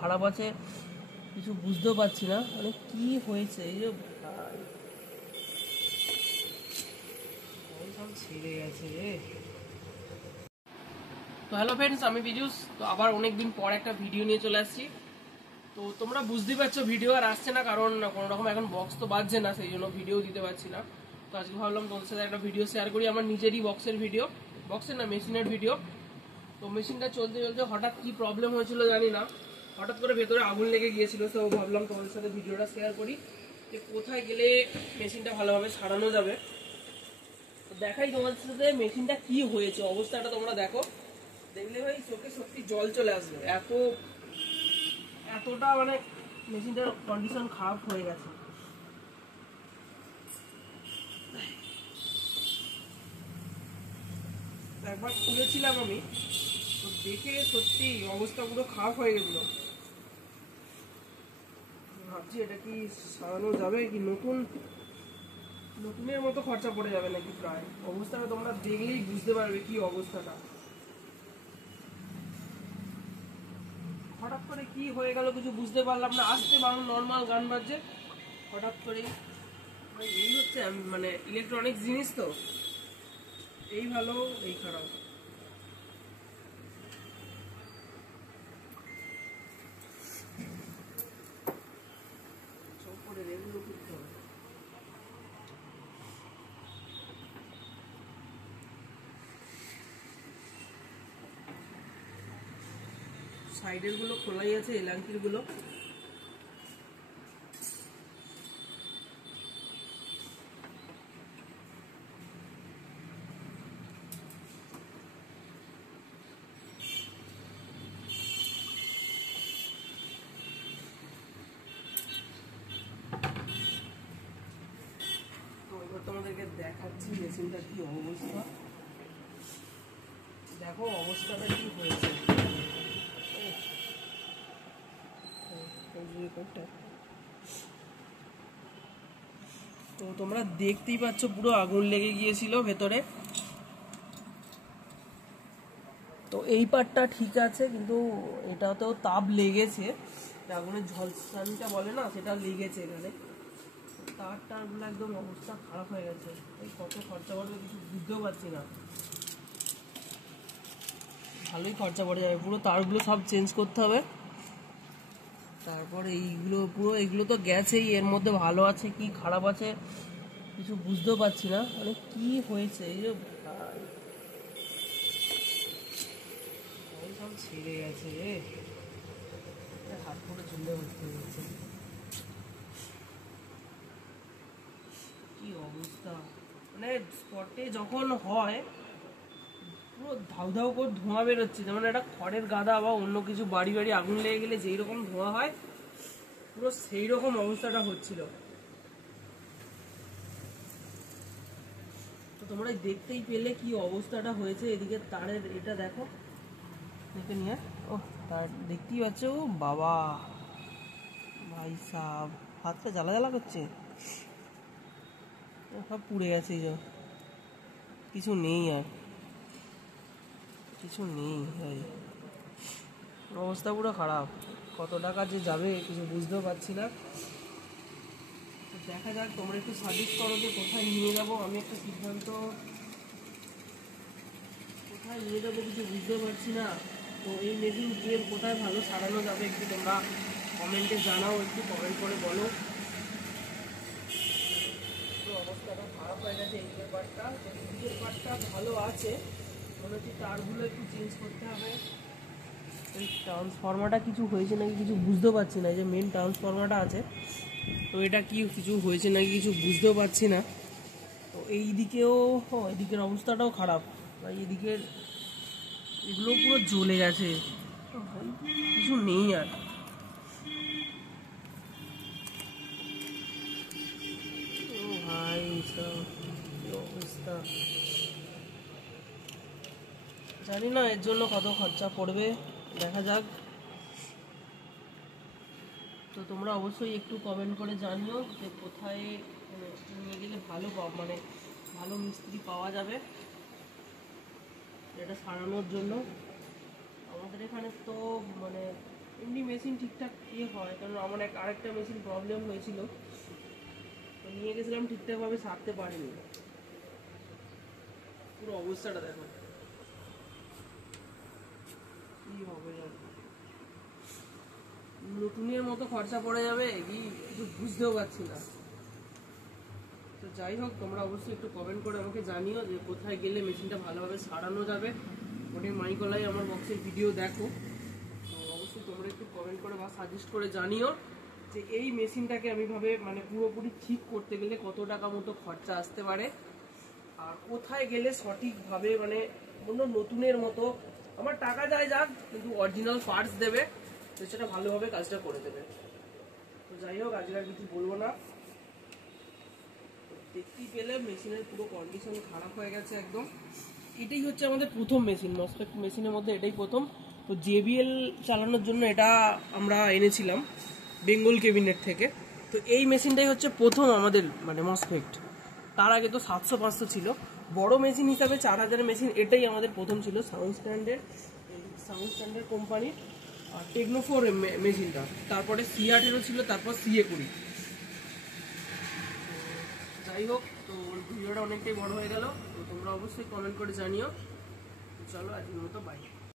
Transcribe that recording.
খারাপ আছে কিছু বুঝতেও পারছি না, মানে কি হয়েছে এই যে সব ছেড়ে গেছে রে। তো হ্যালো ফ্রেন্ডস, আমি বিজুস। তো আবার অনেকদিন পর একটা ভিডিও নিয়ে চলে আসছি। তো তোমরা বুঝতেই পারছো ভিডিও আর আসছে না, কারণ কোনো রকম এখন বক্স তো বাজছে না, সেই জন্য ভিডিও দিতে পারছি না। তো আজকে ভাবলাম তোমাদের সাথে একটা ভিডিও শেয়ার করি, আমার নিজেরই বক্সের ভিডিও, বক্সের না মেশিনের ভিডিও। তো মেশিনটা চলতে চলতে হঠাৎ কি প্রবলেম হয়েছিল জানি না, হঠাৎ করে ভেতরে আগুন লেগে গিয়েছিল। তো ভাবলাম তোমাদের সাথে ভিডিওটা শেয়ার করি যে কোথায় গেলে মেশিনটা ভালোভাবে সারানো যাবে। তো দেখাই তোমাদের সাথে মেশিনটা কি হয়েছে, অবস্থাটা তোমরা দেখো, দেখলে ভাই চোখে সত্যি জল চলে আসবে। এতটা মানে মেশিনটার কন্ডিশন খারাপ হয়ে গেছে। একবার খুলেছিলাম আমি, তো দেখে সত্যি অবস্থা পুরো খারাপ হয়ে গেছিল। ভাবছি এটা কি সারানো যাবে, কি নতুনের মতো খরচা পড়ে যাবে নাকি। প্রায় অবস্থাটা তোমরা দেখলেই বুঝতে পারবে কি অবস্থাটা। হঠাৎ করে কি হয়ে গেল কিছু বুঝতে পারলাম না, আসতে বাংলা নর্মাল গান বাজছে, হঠাৎ করে এই হচ্ছে। মানে ইলেকট্রনিক্স জিনিস তো, এই ভালো এই খারাপ। সাইডের গুলো খোলাই আছে, এলাঙ্কির গুলো। তো এবার তোমাদেরকে দেখাচ্ছি মেশিনটার কি অবস্থা। দেখো অবস্থাটা কি হয়েছে। তো তোমরা দেখতেই পাচ্ছ পুরো আগুন লেগে গিয়েছিল ভেতরে। তো এই পার্টটা ঠিক আছে, কিন্তু এটাতেও তাপ লেগেছে, আগুনের ঝলসানিটা বলে না, সেটা লেগেছে এখানে। তারগুলো একদম অবস্থা খারাপ হয়ে গেছে। এই কত খরচা পড়বে কিছু বুঝতেও পারছি না। ভালোই খরচা পড়ে যাবে, পুরো তারগুলো সব চেঞ্জ করতে হবে। তারপরে এগুলো তো গেছেই, এর মধ্যে ভালো আছে কি খারাপ আছে কিছু বুঝতেও পারছি না, মানে কি হয়েছে এই যে সব ছেড়ে গেছে রে। হাত করে চলে উঠতে হচ্ছে, কি অবস্থা। মানে স্পটে যখন হয় পুরো ধাউ ধাউ করে ধোঁয়া বেরোচ্ছে, যেমন একটা খড়ের গাদা বা অন্য কিছু বাড়ি আগুন লেগে গেলে যেই রকম ধোঁয়া হয়, পুরো সেই রকম অবস্থাটা হচ্ছিল। তো তোমরা দেখতেই পেলে কি অবস্থাটা হয়েছে। এদিকে তারের এটা দেখো, দেখে নিয়ে ও তার দেখতেই পাচ্ছ। ও বাবা ভাই সাহ, হাতটা জ্বালা জ্বালা করছে, সব পুড়ে গেছে। এই যে কিছু নেই, আর কিছু নেই ভাই, অবস্থা পুরো খারাপ। কত টাকা যে যাবে কিছু বুঝতেও পারছি না। দেখা যাক, তোমরা একটু সাজেস্ট করো যে কোথায় নিয়ে যাবো। আমি একটা সিদ্ধান্ত, কোথায় নিয়ে যাবো কিছু বুঝতেও পারছি না। তো এই মেশিন গিয়ে কোথায় ভালো সারানো যাবে একটু তোমরা কমেন্টে জানাও, একটু কমেন্ট করে বলো। তো অবস্থাটা খারাপ হয়ে গেছে। এদিকের পার্টটা ভালো আছে, মনে হচ্ছে তারগুলো একটু চেঞ্জ করতে হবে। এই ট্রান্সফরমারটা কিছু হয়েছে নাকি কিছু বুঝতেও পারছি না। এই যে মেন ট্রান্সফরমারটা আছে, তো এটা কি কিছু হয়েছে নাকি কিছু বুঝতেও পারছি না। তো এইদিকেও এদিকের অবস্থাটাও খারাপ, এদিকের এগুলো পুরো জ্বলে গেছে, কিছু নেই আর। ও ভাই অবস্থা, জানি না এর জন্য কত খরচা পড়বে, দেখা যাক। তো তোমরা অবশ্যই একটু কমেন্ট করে জানিও যে কোথায় নিয়ে গেলে মানে ভালো মিস্ত্রি পাওয়া যাবে এটা সারানোর জন্য। আমাদের এখানে তো মানে এমনি মেশিন ঠিকঠাক হয়, কারণ আমার আরেকটা মেশিন প্রবলেম হয়েছিল, তো নিয়ে গেছিলাম, ঠিকঠাকভাবে সারতে পারিনি। পুরো অবস্থাটা দেখো কি হবে, নতুনের মতো খরচা পড়ে যাবে কি কিছু বুঝতেও পারছি না। তো যাই হোক, তোমরা অবশ্যই একটু কমেন্ট করে আমাকে জানিও যে কোথায় গেলে মেশিনটা ভালোভাবে সারানো যাবে। ওটাই মাইকলাই আমার বক্সের ভিডিও দেখো, তো অবশ্যই তোমরা একটু কমেন্ট করে বা সাজেস্ট করে জানিও যে এই মেশিনটাকে আমি ভাবে মানে পুরোপুরি ঠিক করতে গেলে কত টাকা মতো খরচা আসতে পারে, আর কোথায় গেলে সঠিকভাবে মানে অন্য নতুনের মতো আমার টাকা যায় যাক, কিন্তু অরিজিনাল পার্টস দেবে, তো সেটা ভালোভাবে কাজটা করে দেবে। তো যাই হোক, আজকে আর কিছু বলবো না। দেখতেই পেলে মেশিনের পুরো কন্ডিশন খারাপ হয়ে গেছে একদম। এটাই হচ্ছে আমাদের প্রথম মেশিন, মসফেট মেশিনের মধ্যে এটাই প্রথম। তো জেবিএল চালানোর জন্য এটা আমরা এনেছিলাম বেঙ্গল ক্যাবিনেট থেকে। তো এই মেশিনটাই হচ্ছে প্রথম আমাদের মানে মসফেট। তার আগে তো 700-500 ছিল। বড় মেশিন হিসাবে 4000 মেশিন এটাই আমাদের প্রথম ছিল, সাউন্ড স্ট্যান্ডার্ড কোম্পানির টেকনোফোর মেশিনটা। তারপরে C18 ছিল, তারপর CA20। যাই হোক, তো ভিডিওটা অনেকটাই বড় হয়ে গেল, তো তোমরা অবশ্যই কমেন্ট করে জানিও। চলো আজকের মতো বাই।